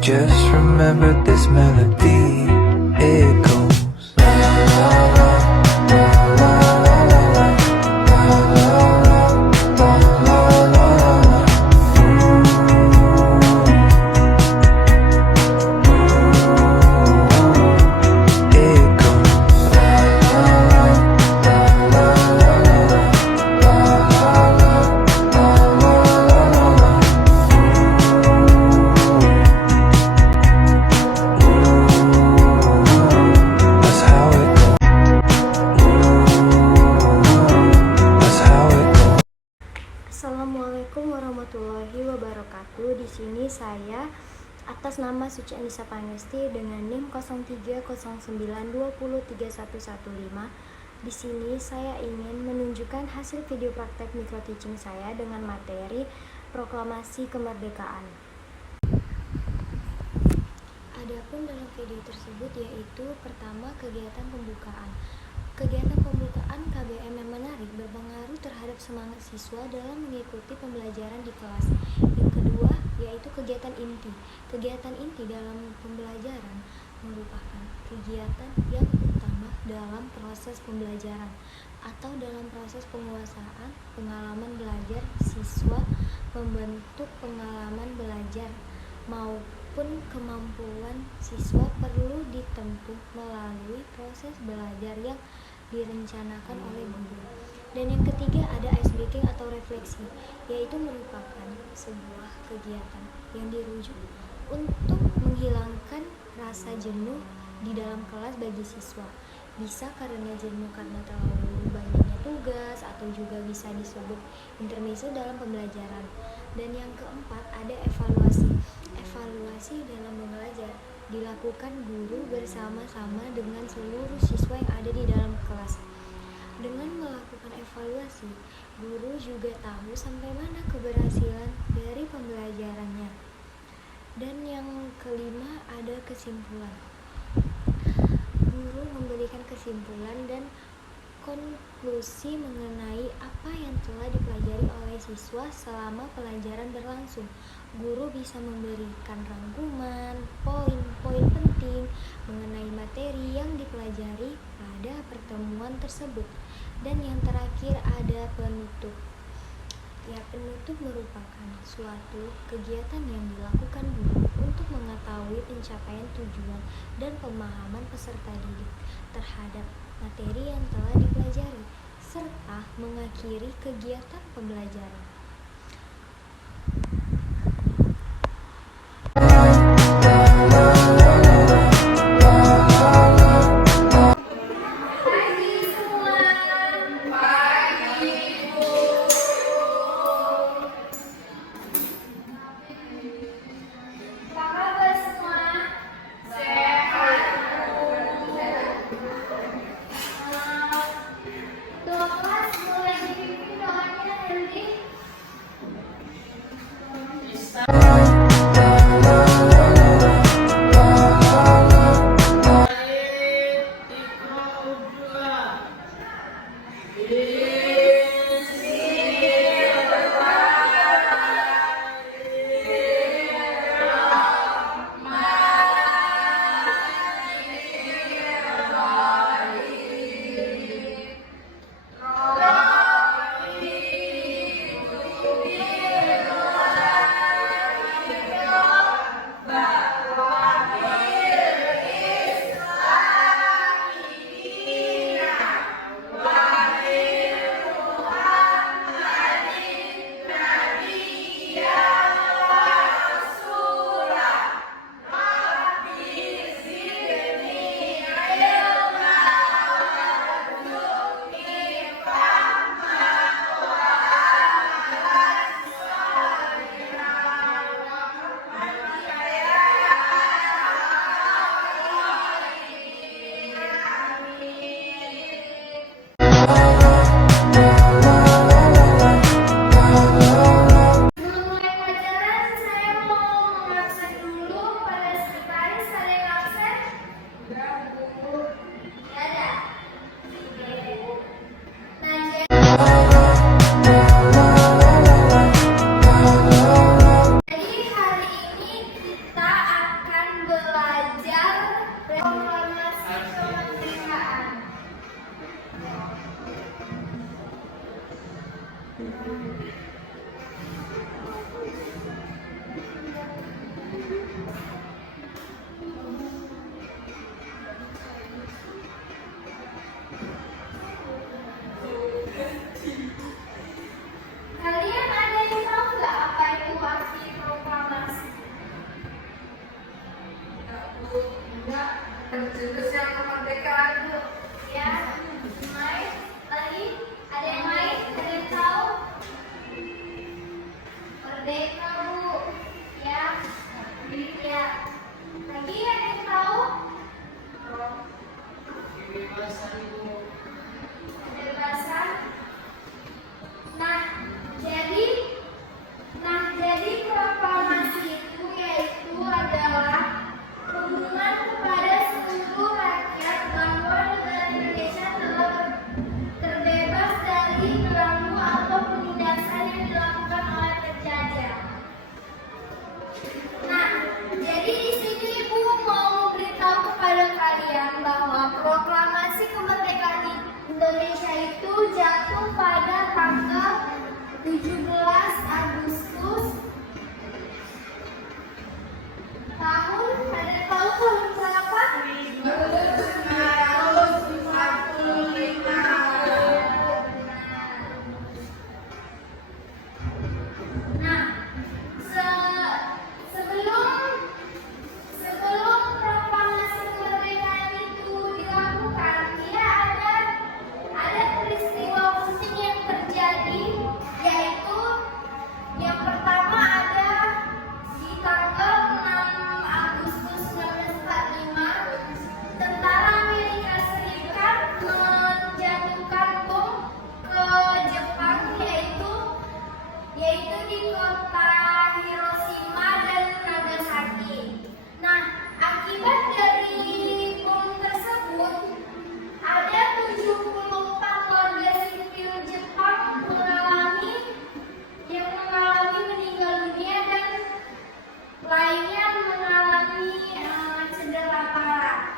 Just remember this melody, it goes la la la la la la la la la la la la. It goes la la la la la la la la la. That's how it goes. That's how it goes. Assalamualaikum warahmatullahi wabarakatuh. Di sini saya atas nama Suci Anissa Panesti dengan NIM 0309203115. Di sini saya ingin menunjukkan hasil video praktek micro teaching saya dengan materi proklamasi kemerdekaan. Adapun dalam video tersebut yaitu pertama kegiatan pembukaan. Kegiatan pembukaan KBM yang menarik berpengaruh terhadap semangat siswa dalam mengikuti pembelajaran di kelas. Yang kedua yaitu kegiatan inti. Kegiatan inti dalam pembelajaran merupakan kegiatan yang utama dalam proses pembelajaran atau dalam proses penguasaan pengalaman belajar siswa, membentuk pengalaman belajar maupun kemampuan siswa perlu ditempuh melalui proses belajar yang direncanakan oleh guru. Dan yang ketiga ada ice breaking atau refleksi, yaitu merupakan sebuah kegiatan yang dirujuk untuk menghilangkan rasa jenuh di dalam kelas bagi siswa. Bisa karena jenuh karena terlalu banyaknya tugas atau juga bisa disebut intermezzo dalam pembelajaran. Dan yang keempat ada evaluasi. Evaluasi dalam belajar dilakukan guru bersama-sama dengan seluruh siswa yang ada di dalam kelas. Dengan melakukan evaluasi, guru juga tahu sampai mana keberhasilan dari pembelajarannya. Dan yang kelima ada kesimpulan. Guru memberikan kesimpulan dan konklusi mengenai apa yang telah dipelajari oleh siswa selama pelajaran berlangsung. Guru bisa memberikan rangkuman, poin-poin penting mengenai materi yang dipelajari pada pertemuan tersebut. Dan yang terakhir ada penutup. Ya, penutup merupakan suatu kegiatan yang dilakukan guru untuk mengetahui pencapaian tujuan dan pemahaman peserta didik terhadap materi yang telah dipelajari, serta mengakhiri kegiatan pembelajaran. pada tanggal 17 Agustus tahun, ada tahu berapa? 1945. Nah, sebelum proklamasi kemerdekaan itu dilakukan, ada peristiwa penting yang terjadi, yaitu yang pertama ada di tanggal 6 Agustus 1945, tentara Amerika Serikat menjatuhkan bom ke Jepang, yaitu di kota Hiroshima dan Nagasaki. Nah, akibat dari bom tersebut, ada 74 warga sipil Jepang mengalami meninggal dunia dan lainnya mengalami cedera parah.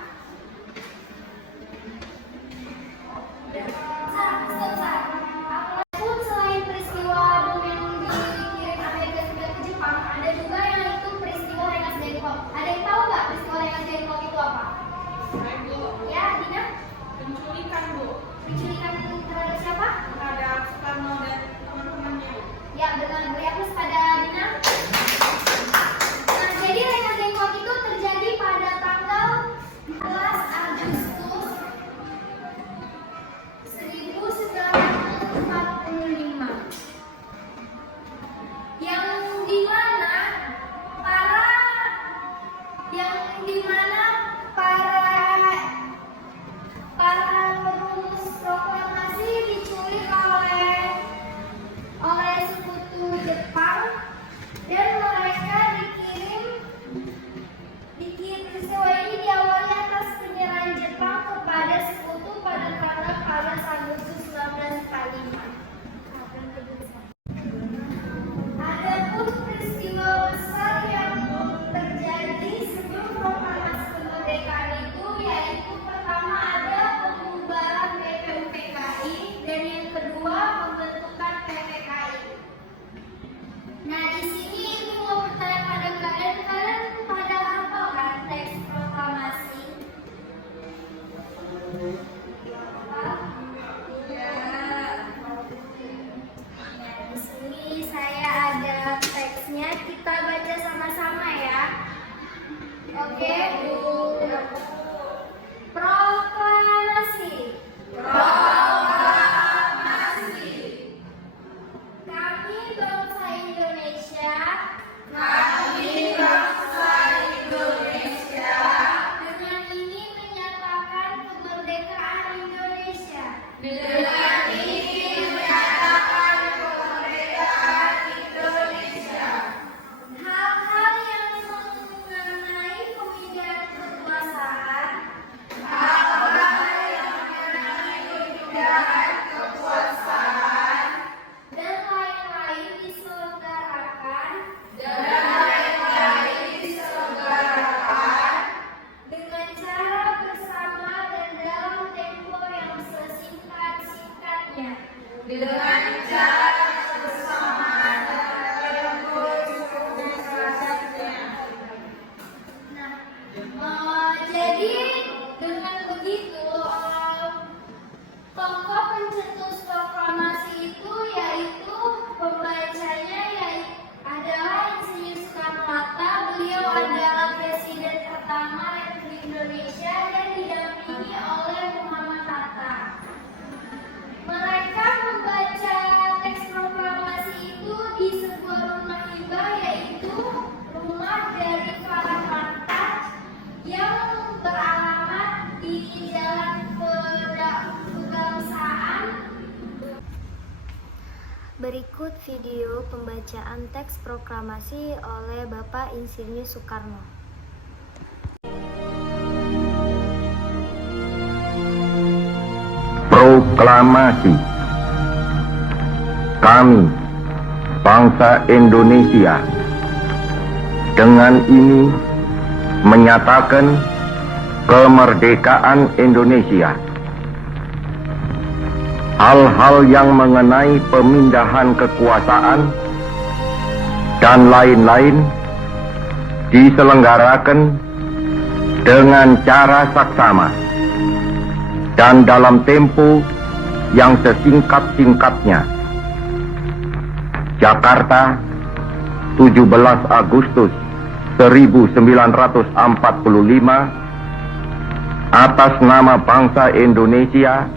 Selain peristiwa bom yang dikirim Amerika Serikat ke Jepang, ada juga yang itu peristiwa Rengas Dengklok. Ada yang tahu nggak peristiwa Rengas Dengklok itu apa? Ya, Dina? Penculikan, Bu. Penculikan terhadap siapa? Terhadap Soekarno dan teman-temannya. Ya, benar. Beri aplaus pada Dina. Nah, jadi Rengas Dengklok itu terjadi pada tanggal 11 Agustus 1945, yang dimana para perumus proklamasi diculik oleh sekutu Jepang, dan mereka peristiwa ini diawali atas penyerahan Jepang kepada sekutu pada tanggal 14 Agustus 1945. Adapun peristiwa besar yang terjadi sebelum proklamasi kemerdekaan itu, yaitu pertama ada pembubaran BPUPKI dan yang kedua pembentukan PPKI. Nah, di sini ibu mau bertanya pada kalian pada hafal kan teks proklamasi? Di sini saya ada teksnya, kita baca sama-sama ya. Oke, proklamasi. Kami bangsa Indonesia. Dengan ini menyatakan kemerdekaan Indonesia. Hal-hal yang mengenai pemindahan kekuasaan dan lain-lain diselenggarakan dengan cara bersama dan dalam tempo yang sesingkat-singkatnya. Nah, jadi dengan begitu tokoh pencetus proklamasi itu yaitu pembacanya adalah Insinyur Soekarno-Hatta. Beliau adalah presiden pertama Republik Indonesia dan didampingi oleh Muhammad Hatta. Mereka membaca teks proklamasi itu di sebuah rumah hibah, yaitu rumah dari para Hatta yang beralamat di Jalan Pegangsaan. Berikut video pembacaan teks proklamasi oleh Bapak Insinyur Soekarno. Proklamasi. Kami, bangsa Indonesia, dengan ini menyatakan kemerdekaan Indonesia. hal-hal yang mengenai pemindahan kekuasaan dan lain-lain diselenggarakan dengan cara saksama dan dalam tempo yang sesingkat-singkatnya. Jakarta, 17 Agustus 1945, atas nama bangsa Indonesia,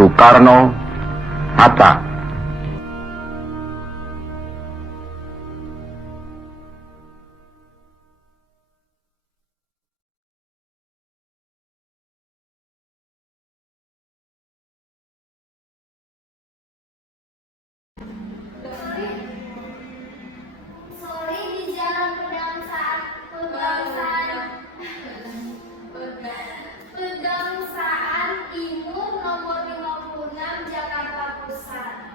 Soekarno Hatta. Sorry, di Jalan Pegangsaan Timur nomor 56 Jakarta Pusat.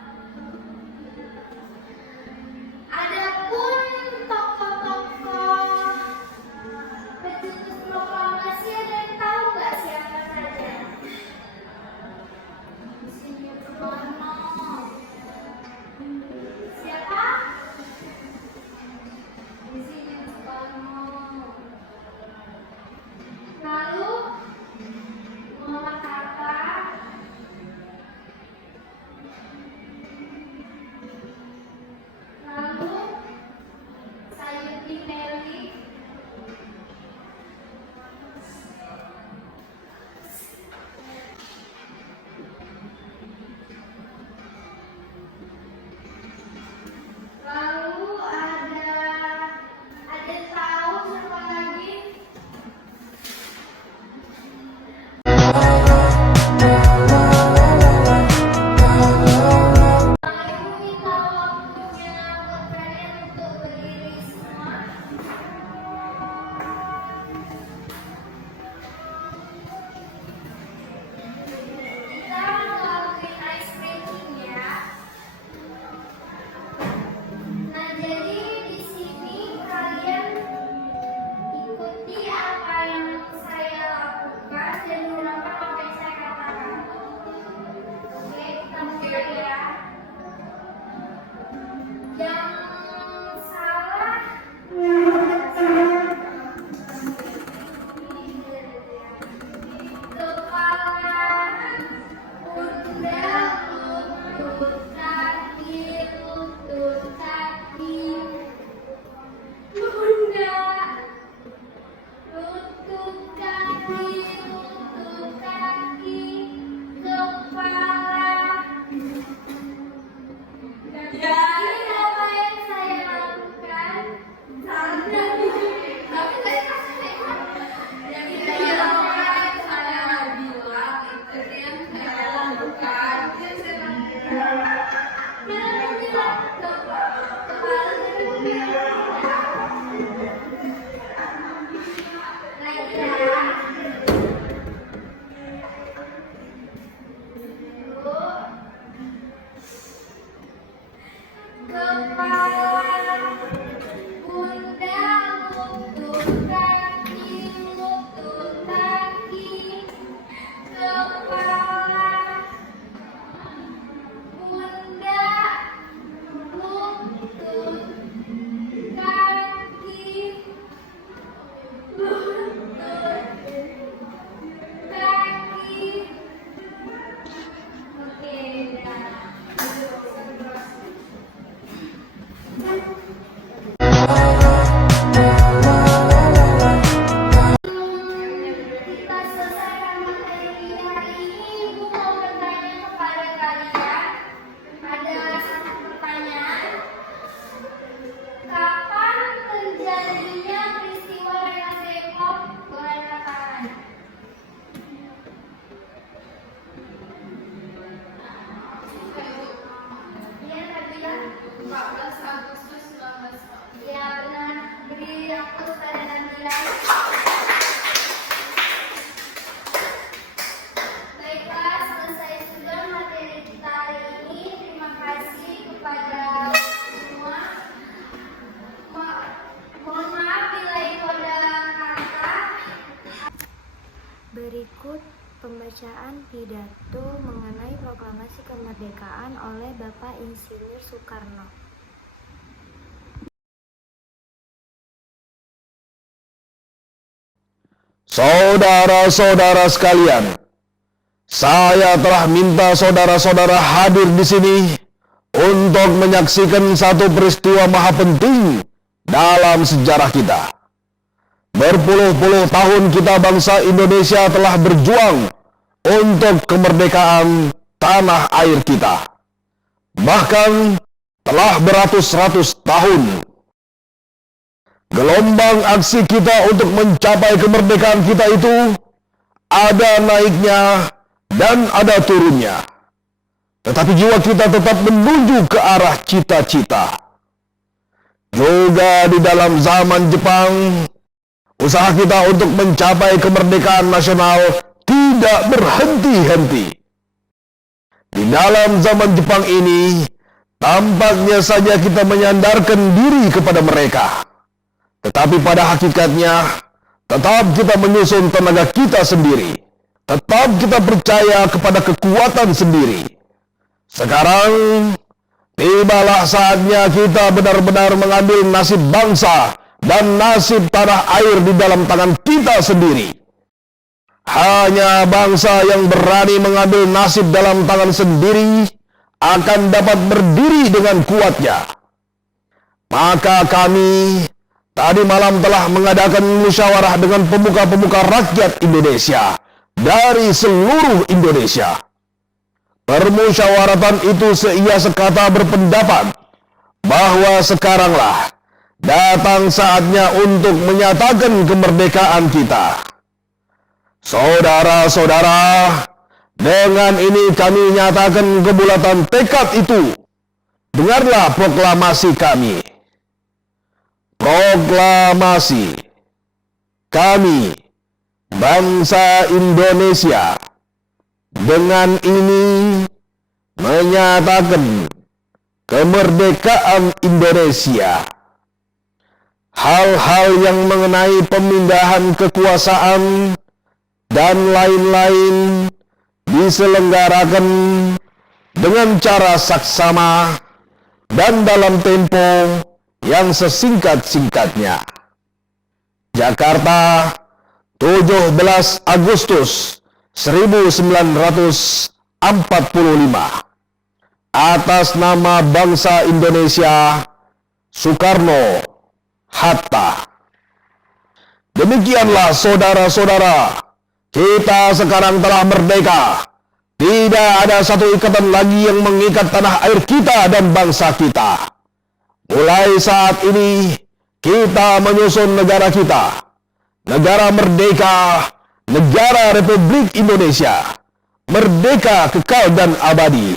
pembacaan pidato mengenai proklamasi kemerdekaan oleh Bapak Insinyur Soekarno. Saudara-saudara sekalian, saya telah minta saudara-saudara hadir di sini untuk menyaksikan satu peristiwa maha penting dalam sejarah kita. Berpuluh-puluh tahun kita bangsa Indonesia telah berjuang untuk kemerdekaan tanah air kita. Bahkan telah beratus-ratus tahun. Gelombang aksi kita untuk mencapai kemerdekaan kita itu ada naiknya dan ada turunnya. Tetapi jiwa kita tetap menuju ke arah cita-cita. Juga di dalam zaman Jepang, usaha kita untuk mencapai kemerdekaan nasional tidak berhenti-henti. Di dalam zaman Jepang ini, tampaknya saja kita menyandarkan diri kepada mereka. Tetapi pada hakikatnya, tetap kita menyusun tenaga kita sendiri. Tetap kita percaya kepada kekuatan sendiri. Sekarang, tibalah saatnya kita benar-benar mengambil nasib bangsa dan nasib tanah air di dalam tangan kita sendiri. Hanya bangsa yang berani mengambil nasib dalam tangan sendiri akan dapat berdiri dengan kuatnya. Maka kami tadi malam telah mengadakan musyawarah dengan pemuka-pemuka rakyat Indonesia dari seluruh Indonesia. Permusyawaratan itu seia sekata berpendapat bahwa sekaranglah datang saatnya untuk menyatakan kemerdekaan kita. Saudara-saudara, dengan ini kami nyatakan kebulatan tekad itu. Dengarlah proklamasi kami. Proklamasi. Kami, bangsa Indonesia, dengan ini menyatakan kemerdekaan Indonesia. Hal-hal yang mengenai pemindahan kekuasaan dan lain-lain diselenggarakan dengan cara saksama dan dalam tempo yang sesingkat-singkatnya. Jakarta, 17 Agustus 1945. Atas nama bangsa Indonesia, Soekarno Hatta. Demikianlah saudara-saudara, kita sekarang telah merdeka. Tidak ada satu ikatan lagi yang mengikat tanah air kita dan bangsa kita. Mulai saat ini, kita menyusun negara kita. Negara merdeka, negara Republik Indonesia. Merdeka kekal dan abadi.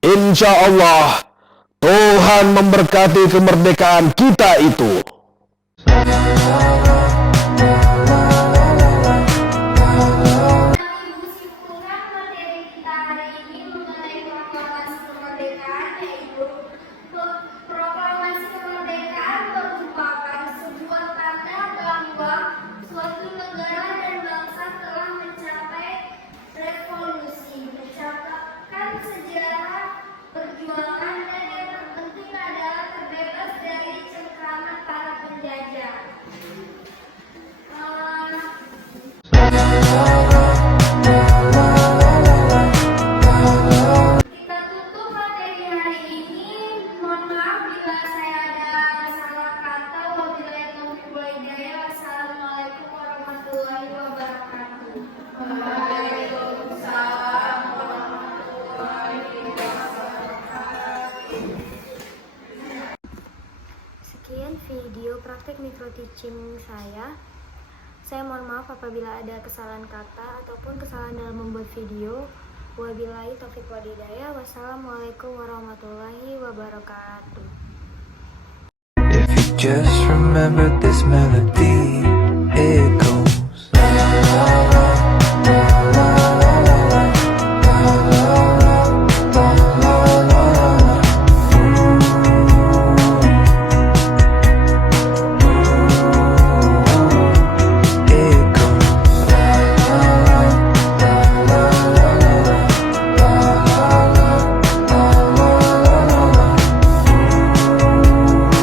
Insya Allah, Tuhan memberkati kemerdekaan kita itu. Menyimpulkan materi kita hari ini mengenai proklamasi kemerdekaan, yaitu proklamasi kemerdekaan merupakan sebuah tanda bahwa suatu negara dan bangsa telah mencapai revolusi, mencatatkan sejarah perjuangan, dan yang terpenting adalah terbebas dari cengkraman para penjajah. Kita tutup materi hari ini. Mohon maaf bila saya ada salah kata. Wabillahi taufiq wal hidayah. Wassalamualaikum warahmatullahi wabarakatuh. Waalaikumsalam warahmatullahi wabarakatuh. Sekian video praktek micro teaching saya. Saya mohon maaf apabila ada kesalahan kata ataupun kesalahan dalam membuat video. Wabillahi taufiq wal hidayah. Wassalamualaikum warahmatullahi wabarakatuh. If you just remember this melody.